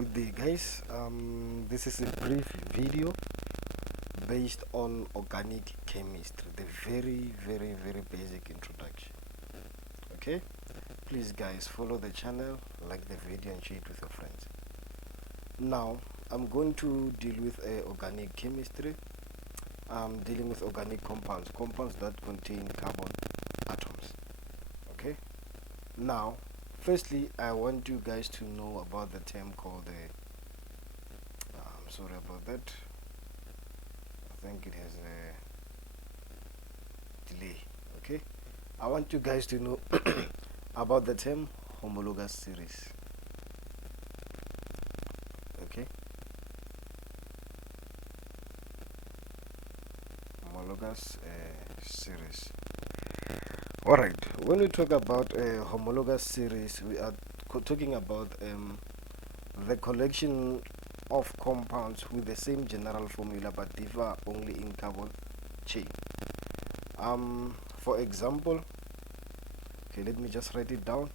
Good day, guys. This is a brief video based on organic chemistry, the very basic introduction. Okay, please guys, follow the channel, like the video and share it with your friends. Now I'm going to deal with organic chemistry. I'm dealing with organic compounds that contain carbon atoms. Okay, now firstly I want you guys to know about the term called I'm sorry about that, I think it has a delay. Okay, I want you guys to know about the term homologous series. Okay, homologous series. Alright, when we talk about a homologous series, we are talking about the collection of compounds with the same general formula but differ only in carbon chain. For example, okay, let me just write it down.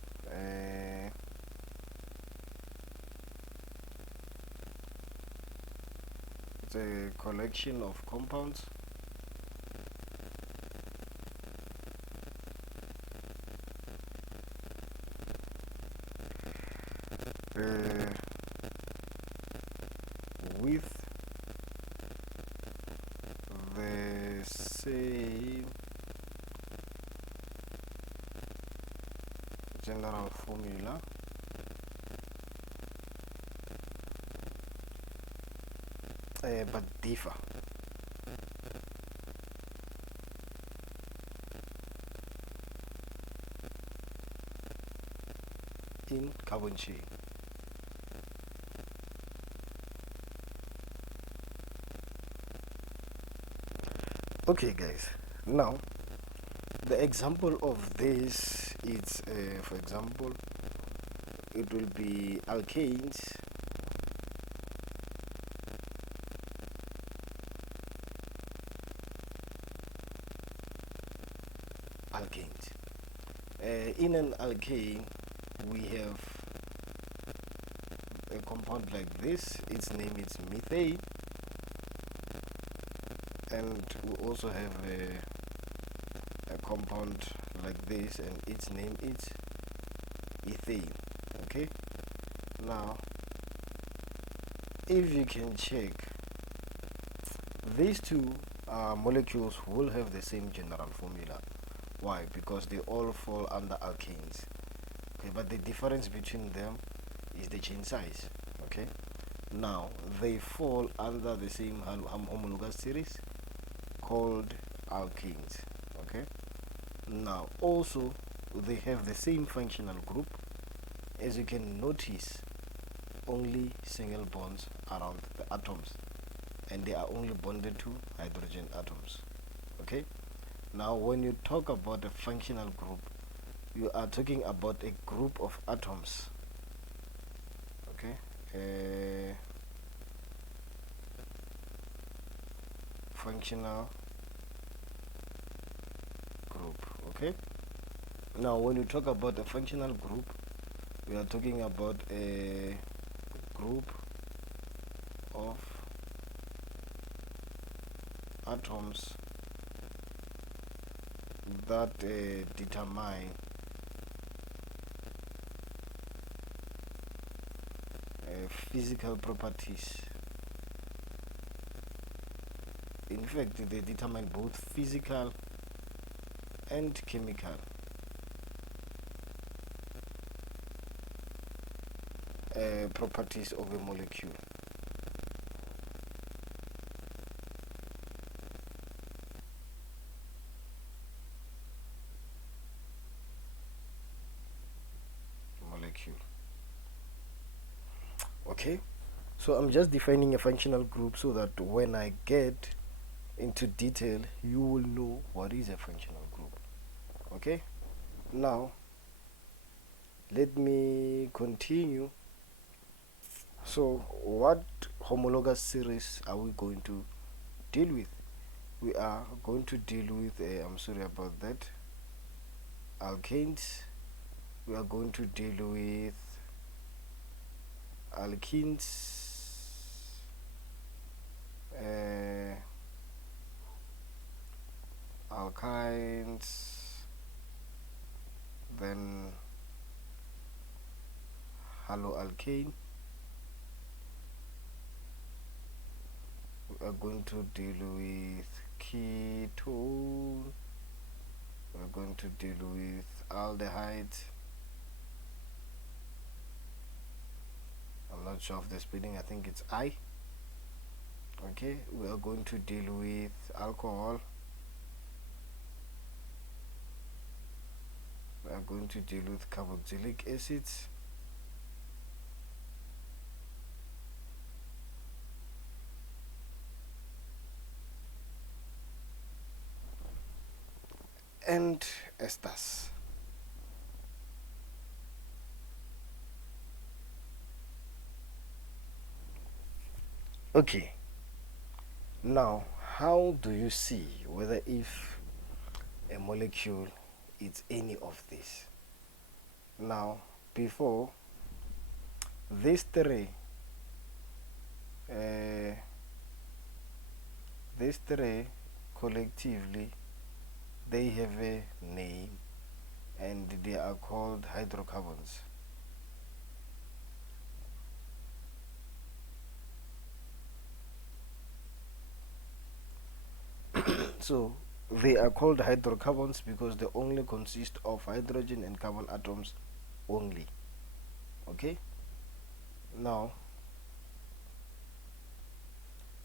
It's a collection of compounds with the same general formula but differ in carbon chain. Okay guys, now the example of this is for example it will be alkanes in an alkane we have a compound like this, its name is methane, and we also have a compound like this and its name is ethane. Okay, now if you can check, these two molecules will have the same general formula. Why? Because they all fall under alkanes. Okay, but the difference between them is the chain size. Okay, now they fall under the same homologous series called alkanes. Okay, now also they have the same functional group. As you can notice, only single bonds around the atoms, and they are only bonded to hydrogen atoms. Okay, now when you talk about a functional group, you are talking about a group of atoms. Okay, functional group. Okay, now when you talk about a functional group, we are talking about a group of atoms that determine physical properties. In fact, they determine both physical and chemical properties of a molecule. Okay, so I'm just defining a functional group so that when I get into detail you will know what is a functional group. Okay, now let me continue. So what homologous series are we going to deal with? We are going to deal with I'm sorry about that, alkanes. We are going to deal with alkenes, alkynes, then haloalkane. We are going to deal with ketone. We are going to deal with aldehyde. I'm not sure of the spelling, I think it's I. Okay, we are going to deal with alcohol. We are going to deal with carboxylic acids. And esters. Okay, now how do you see whether if a molecule is any of this? Now, before these three, uh, these three collectively, they have a name and they are called hydrocarbons. So they are called hydrocarbons because they only consist of hydrogen and carbon atoms only. Okay, now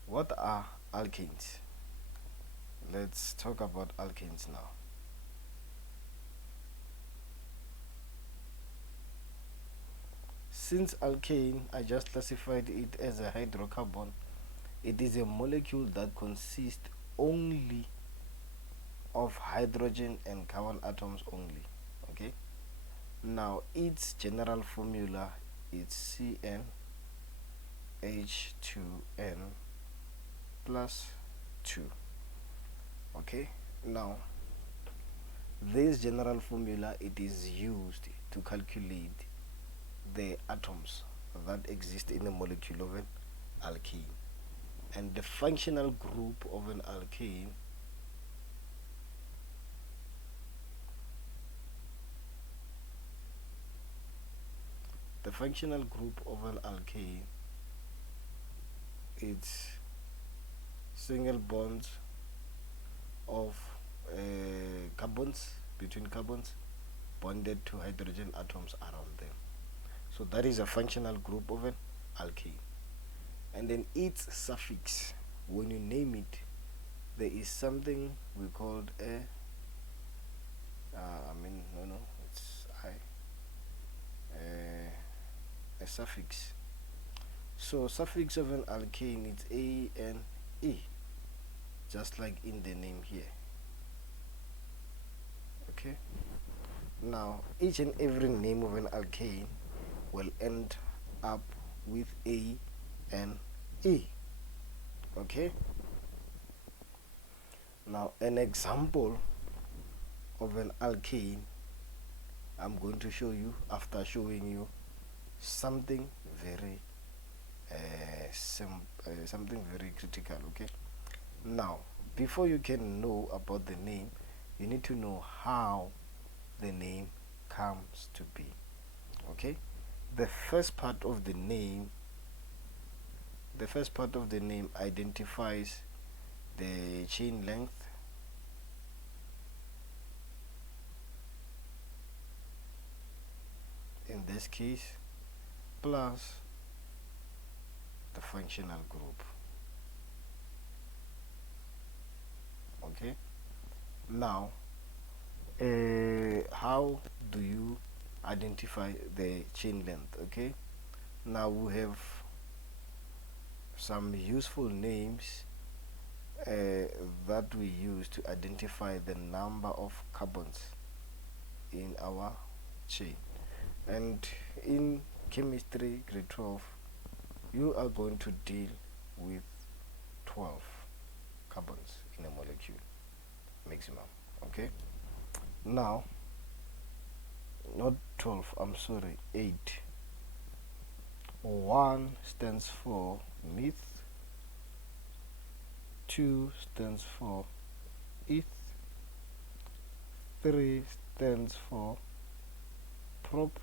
what are alkanes? Let's talk about alkanes now. Since alkane, I just classified it as a hydrocarbon, it is a molecule that consists only of hydrogen and carbon atoms only. Okay, now its general formula is CnH2n plus 2. Okay, now this general formula, it is used to calculate the atoms that exist in a molecule of an alkene, and the functional group of an alkane is single bonds of carbons, between carbons bonded to hydrogen atoms around them. So that is a functional group of an alkane. And then its suffix, when you name it, there is something we called a it's a suffix. So suffix of an alkane is A-N-E, just like in the name here. Okay, now each and every name of an alkane will end up with A and E. Okay, now an example of an alkane I'm going to show you after showing you something very something very critical. Okay, now before you can know about the name, you need to know how the name comes to be. Okay, the first part of the name identifies the chain length, in this case, plus the functional group. Okay, now how do you identify the chain length? Okay, now we have some useful names that we use to identify the number of carbons in our chain. And in chemistry grade 12, you are going to deal with 12 carbons in a molecule maximum. Okay, now not 12, I'm sorry, 8. 1 stands for meth, 2 stands for eth, 3 stands for prop,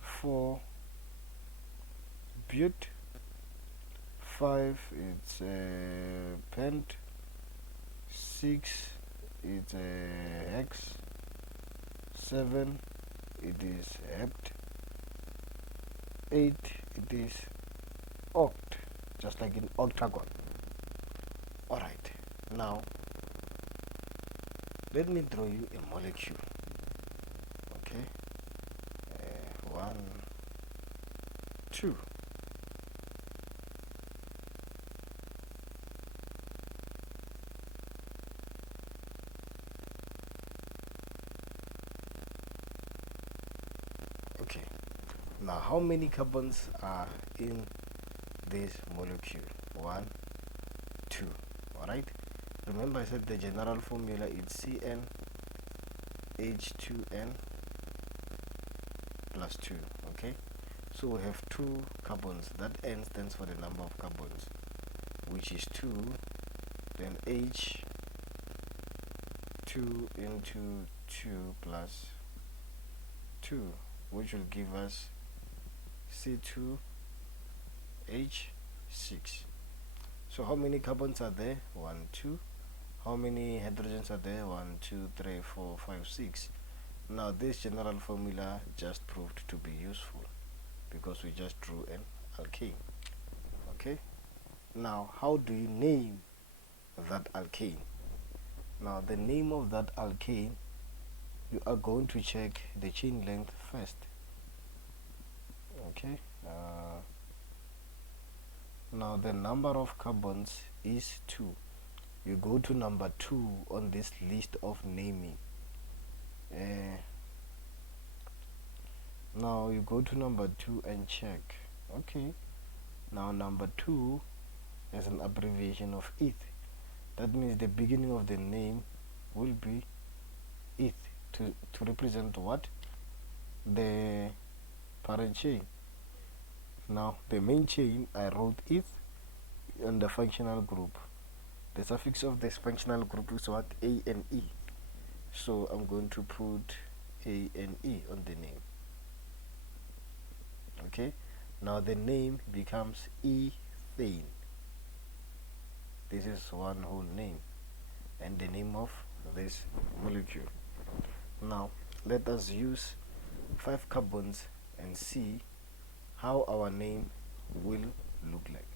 4 but, 5 it's pent, 6 it's hex, 7 it is hept, 8 it is oct, just like in octagon. Alright, now let me draw you a molecule. Okay, 1, 2. Okay, now how many carbons are in this molecule? 1, 2. Alright, remember I said the general formula is CN H2N plus 2. Okay, so we have 2 carbons. That N stands for the number of carbons, which is 2. Then H 2 into 2 plus 2, which will give us C2H6. So how many carbons are there? 1, 2. How many hydrogens are there? 1, 2, 3, 4, 5, 6. Now this general formula just proved to be useful because we just drew an alkane. Okay, now how do you name that alkane? Now the name of that alkane, you are going to check the chain length first. Okay, now the number of carbons is 2. You go to number 2 on this list of naming. Now you go to number 2 and check. Okay, now number 2 is an abbreviation of eth. That means the beginning of the name will be eth to represent what? The parent chain. Now the main chain, I wrote eth on the functional group. The suffix of this functional group is what? A and E. So I'm going to put A and E on the name. Okay, now the name becomes ethane. This is one whole name and the name of this molecule. Now let us use 5 carbons and see how our name will look like.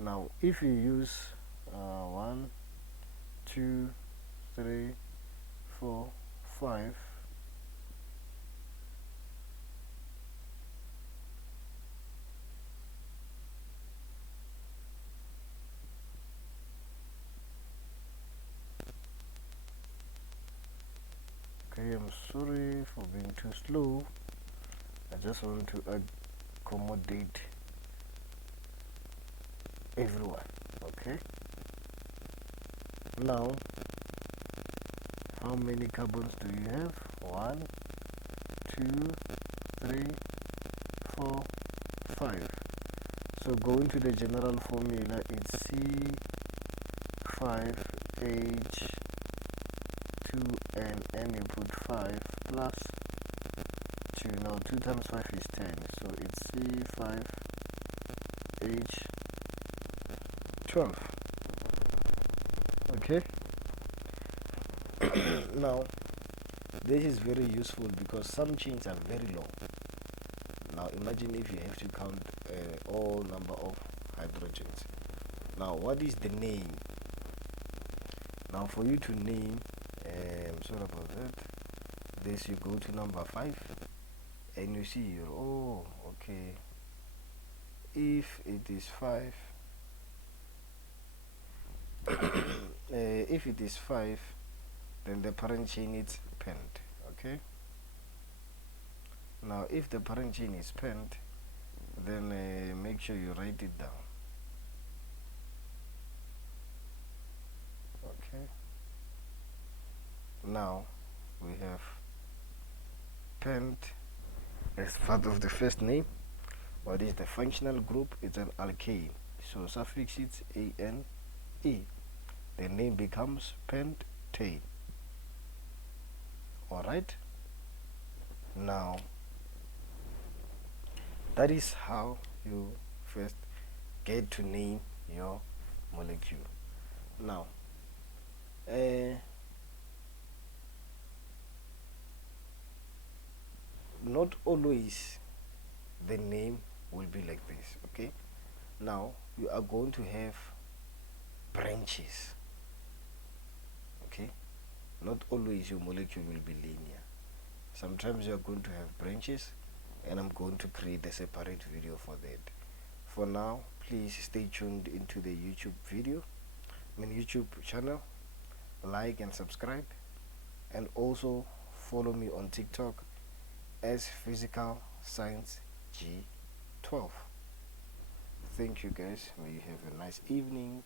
Now if you use 1, 2, 3, 4, 5, okay, I'm sorry for being too slow. I just want to accommodate everyone. Okay, now how many carbons do you have? 1, 2, 3, 4, 5. So going to the general formula, it's C5H2N, you put 5 plus 2. Now 2 times 5 is 10, so it's C5H12. Okay. Now this is very useful because some chains are very long. Now imagine if you have to count all number of hydrogens. Now what is the name? Now for you to name, sorry about that, this you go to number 5 and you see your, oh okay, if it is 5 if it is 5, then the parent chain is pent. Okay, now if the parent chain is pent, then make sure you write it down. Okay, now we have pent as part of the first name, What is the functional group? It's an alkane. So suffix is ane. The name becomes pentane. Alright? Now, that is how you first get to name your molecule. Now, not always the name will be like this, okay? Now, you are going to have branches, okay? Not always your molecule will be linear. Sometimes you are going to have branches, and I'm going to create a separate video for that. For now, please stay tuned into the YouTube channel, like and subscribe, and also follow me on TikTok as Physical Science G12. Thank you guys. May you have a nice evening.